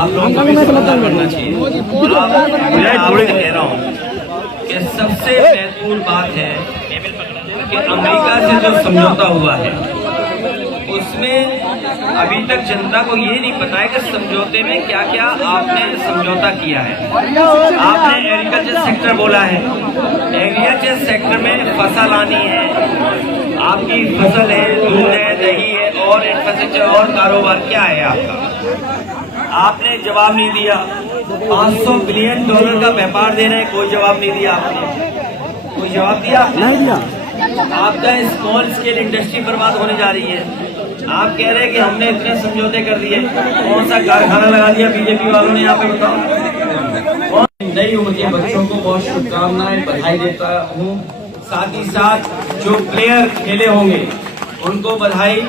आप लोगों को भी समझदार बनना चाहिए। मैं आपसे कह रहा हूँ कि सबसे महत्वपूर्ण बात है कि अमेरिका से जो समझौता हुआ है उसमें अभी तक जनता को ये नहीं पता है कि समझौते में क्या क्या आपने समझौता किया है। आपने एग्रीकल्चर सेक्टर बोला है, एग्रीकल्चर सेक्टर में फसल आनी है, आपकी फसल है, दूध है, दही है और इंफ्रास्ट्रक्चर और कारोबार क्या है आपका, आपने जवाब नहीं दिया। $500 बिलियन का व्यापार दे रहे हैं, कोई जवाब नहीं दिया आपने, कोई जवाब दिया नहीं दिया। आपका स्मॉल स्केल इंडस्ट्री बर्बाद होने जा रही है। आप कह रहे हैं कि हमने इतने समझौते कर दिए, कौन सा कारखाना लगा दिया बीजेपी वालों ने यहाँ पे बताओ। और नई उम्र के बच्चों को बहुत शुभकामनाएं, बधाई देता हूँ। साथ ही साथ जो प्लेयर खेले होंगे उनको बधाई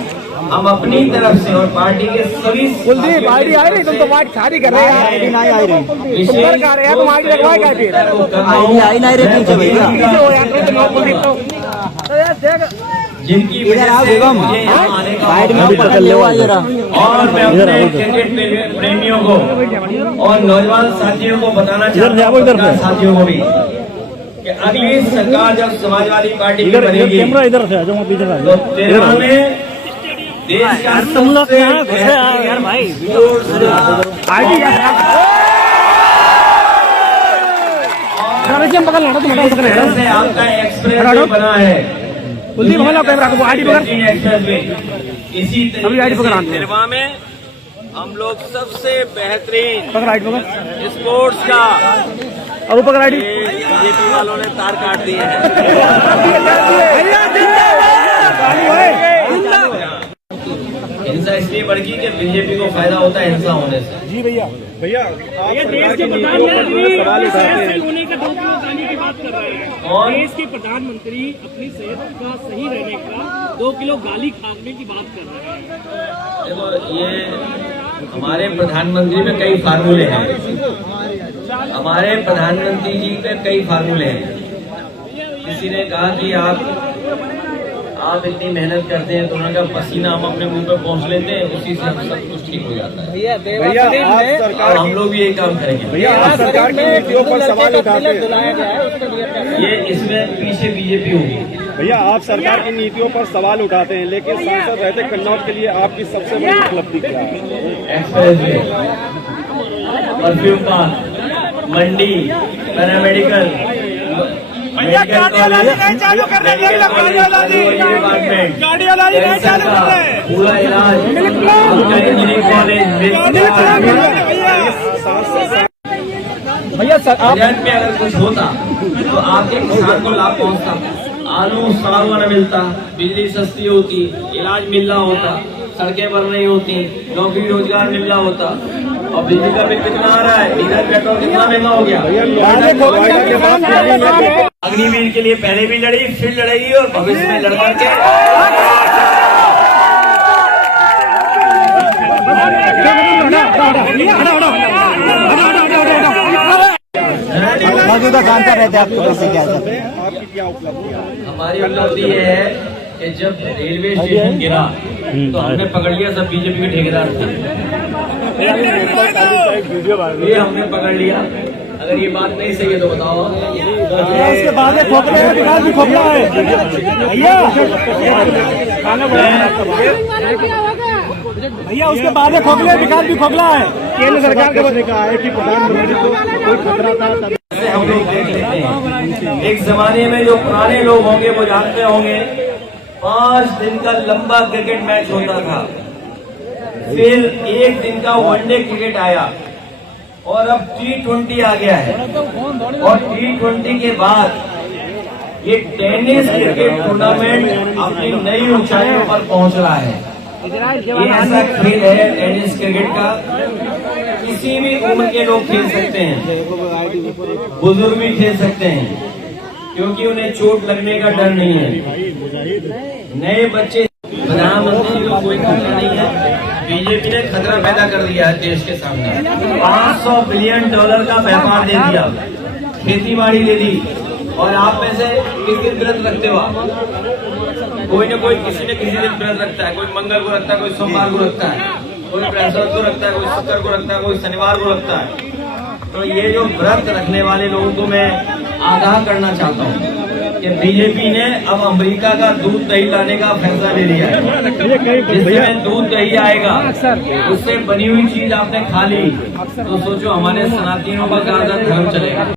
हम अपनी तरफ से और पार्टी के सभी। कुलदीप आईडी आ रही, तुम तो बात खाली कर रहे हैं, आईडी नहीं आ रही, तुम कर रहे हैं, तुम आईडी लगवाए क्या फिर? आईडी आई नहीं रही पीछे भैया, जिनकी वजह से मुझे यहाँ आने का मौका मिला। और मैं अपने क्रिकेट प्रेमियों को और नौजवान साथियों को बताना चाहता हूँ, साथियों को भी, कि अगली सरकार जब समाजवादी पार्टी की बनेगी तो तेरवा में देश का सबसे आपका एक्सप्रेस बना है। इसी तेरवा में हम लोग सबसे बेहतरीन स्पोर्ट्स का बीजेपी वालों ने तार काट दिए हैं। हिंसा इसलिए बढ़ गई कि बीजेपी को फायदा होता है हिंसा होने से। जी भैया ये देश के प्रधानमंत्री होने का 2 किलो गाली की बात कर रहे हैं, और देश के प्रधानमंत्री अपनी सेहत का सही रहने का 2 किलो गाली खाने की बात कर रहे हैं। देखो, ये हमारे प्रधानमंत्री में कई फार्मूले हैं, हमारे प्रधानमंत्री जी के कई फार्मूले हैं। किसी ने कहा कि आप इतनी मेहनत करते हैं तो उनका पसीना हम अपने मुंह पे पहुंच लेते हैं, उसी से हम सब कुछ ठीक हो जाता है। भैया हम लोग भी यही काम करेंगे। भैया आप सरकार की नीतियों पर सवाल उठाते हैं, ये इसमें पीछे बीजेपी होगी। भैया आप सरकार की नीतियों पर सवाल उठाते हैं, लेकिन सांसद रहते कन्नौज के लिए आपकी सबसे बड़ी उपलब्धि क्या है? एक्सप्रेसवे, परफ्यूम पार्क, मंडी, पैरामेडिकल, पूरा इलाज, इंजीनियरिंग कॉलेज भैया बजट में अगर कुछ होता तो आपके किसान को लाभ पहुंचता, आलू सड़ा हुआ न मिलता, बिजली सस्ती होती, इलाज मिलना होता, सड़कें बन रही होती, नौकरी रोजगार मिलना होता। और बिजली का बिल कितना आ रहा है, डीजल पेट्रोल कितना महंगा हो गया। अग्निवीर के लिए पहले भी लड़ी, फिर लड़ेगी और भविष्य में लड़ करके मौजूदा कांता रहते आपको कैसे क्या आपकी क्या उपलब्धि? हमारी उपलब्धि ये है कि जब रेलवे स्टेशन गिरा तो हमने पकड़ लिया, सब बीजेपी के ठेकेदार थे, ये हमने पकड़ लिया। अगर ये बात नहीं सही है तो बताओ। उसके बाद विकास भी खोखला है भैया, उसके बाद खोखले विकास भी खोखला है। केंद्र सरकार का बदले कहा है कि प्रधानमंत्री को कोई खतरा था। हम लोग देख लेते हैं, एक जमाने में जो पुराने लोग होंगे वो जानते होंगे, 5 दिन का लंबा क्रिकेट मैच होता था, फिर 1 दिन का वनडे क्रिकेट आया और अब T20 आ गया है। और T20 के बाद ये टेनिस क्रिकेट टूर्नामेंट अपनी नई ऊंचाइयों पर पहुंच रहा है। ये ऐसा खेल है टेनिस क्रिकेट का, किसी भी उम्र के लोग खेल सकते हैं, बुजुर्ग भी खेल सकते हैं, क्योंकि उन्हें चोट लगने का डर नहीं है। नए बच्चे, प्रधानमंत्री को कोई खतरा नहीं है, बीजेपी ने खतरा पैदा कर दिया है देश के सामने। $500 बिलियन का व्यापार दे दिया, खेती बाड़ी दे दी, और आप में से किस दिन व्रत रखते हो आप? कोई न कोई किसी न किसी दिन व्रत रखता है, कोई मंगल को रखता है, कोई सोमवार को रखता है। कोई बृहस्पति को रखता है, कोई शुक्र को रखता है, कोई शनिवार को रखता है। तो ये जो व्रत रखने वाले लोगों को मैं आगाह करना चाहता हूँ कि बीजेपी ने अब अमेरिका का दूध दही लाने का फैसला ले लिया है। जिसमें दूध दही आएगा उससे बनी हुई चीज आपने खा ली तो सोचो हमारे सनातनियों का ज्यादा धर्म चलेगा।